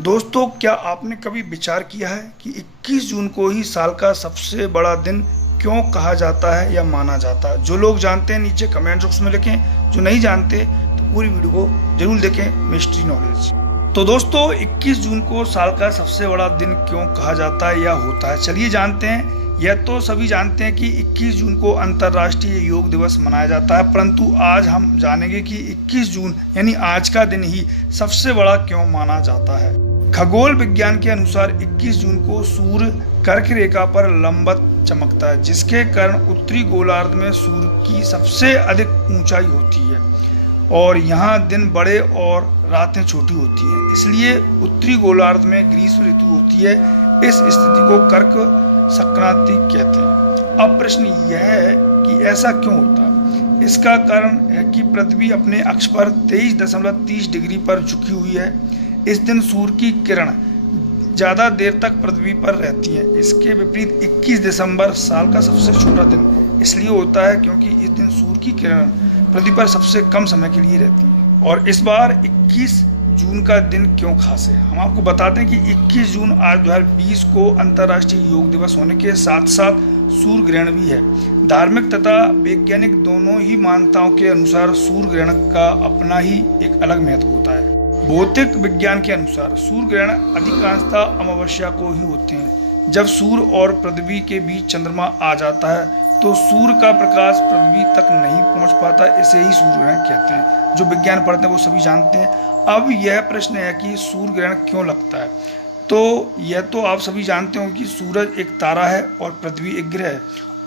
दोस्तों, क्या आपने कभी विचार किया है कि 21 जून को ही साल का सबसे बड़ा दिन क्यों कहा जाता है या माना जाता है? जो लोग जानते हैं नीचे कमेंट बॉक्स में लिखें, जो नहीं जानते तो पूरी वीडियो को जरूर देखें। Mystery knowledge. तो दोस्तों, 21 जून को साल का सबसे बड़ा दिन क्यों कहा जाता है या होता है, चलिए जानते हैं। यह तो सभी जानते हैं कि 21 जून को अंतर्राष्ट्रीय योग दिवस मनाया जाता है, परंतु आज हम जानेंगे कि 21 जून यानी आज का दिन ही सबसे बड़ा क्यों माना जाता है। खगोल विज्ञान के अनुसार 21 जून को सूर्य कर्क रेखा पर लंबवत चमकता है, जिसके कारण उत्तरी गोलार्ध में सूर्य की सबसे अधिक ऊंचाई होती है और यहाँ दिन बड़े और रातें छोटी होती हैं। इसलिए उत्तरी गोलार्ध में ग्रीष्म ऋतु होती है। इस स्थिति को कर्क संक्रांति कहते हैं। अब प्रश्न यह है कि ऐसा क्यों होता है। इसका कारण है कि पृथ्वी अपने अक्ष पर 23.30 डिग्री पर झुकी हुई है। इस दिन सूर्य की किरण ज़्यादा देर तक पृथ्वी पर रहती है। इसके विपरीत 21 दिसंबर साल का सबसे छोटा दिन इसलिए होता है क्योंकि इस दिन सूर्य की किरण पृथ्वी पर सबसे कम समय के लिए रहती है। और इस बार 21 जून का दिन क्यों खास है, हम आपको बताते हैं कि 21 जून आज 2020 को अंतर्राष्ट्रीय योग दिवस होने के साथ साथ सूर्य ग्रहण भी है। धार्मिक तथा वैज्ञानिक दोनों ही मान्यताओं के अनुसार सूर्य ग्रहण का अपना ही एक अलग महत्व होता है। भौतिक विज्ञान के अनुसार सूर्य ग्रहण अधिकांशतः अमावस्या को ही होते हैं। जब सूर्य और पृथ्वी के बीच चंद्रमा आ जाता है तो सूर्य का प्रकाश पृथ्वी तक नहीं पहुंच पाता, इसे ही सूर्य ग्रहण कहते हैं। जो विज्ञान पढ़ते हैं वो सभी जानते हैं। अब यह प्रश्न है कि सूर्य ग्रहण क्यों लगता है, तो यह तो आप सभी जानते हो कि सूरज एक तारा है और पृथ्वी एक ग्रह है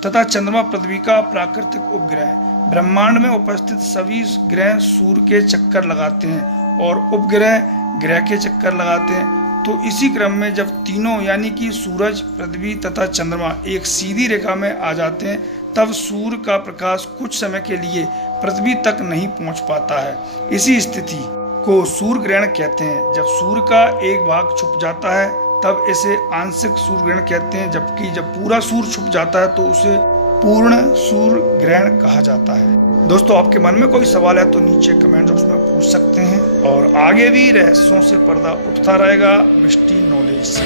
तथा चंद्रमा पृथ्वी का प्राकृतिक उपग्रह है। ब्रह्मांड में उपस्थित सभी ग्रह सूर्य के चक्कर लगाते हैं और उपग्रह ग्रह के चक्कर लगाते हैं। तो इसी क्रम में जब तीनों यानी कि सूरज, पृथ्वी तथा चंद्रमा एक सीधी रेखा में आ जाते हैं तब सूर्य का प्रकाश कुछ समय के लिए पृथ्वी तक नहीं पहुंच पाता है। इसी स्थिति को सूर्य ग्रहण कहते हैं। जब सूर्य का एक भाग छुप जाता है तब इसे आंशिक सूर्य ग्रहण कहते हैं, जबकि जब पूरा सूर्य छुप जाता है तो उसे पूर्ण सूर्य ग्रहण कहा जाता है। दोस्तों, आपके मन में कोई सवाल है तो नीचे कमेंट बॉक्स में पूछ सकते हैं और आगे भी रहस्यों से पर्दा उठता रहेगा मिस्ट्री नॉलेज से।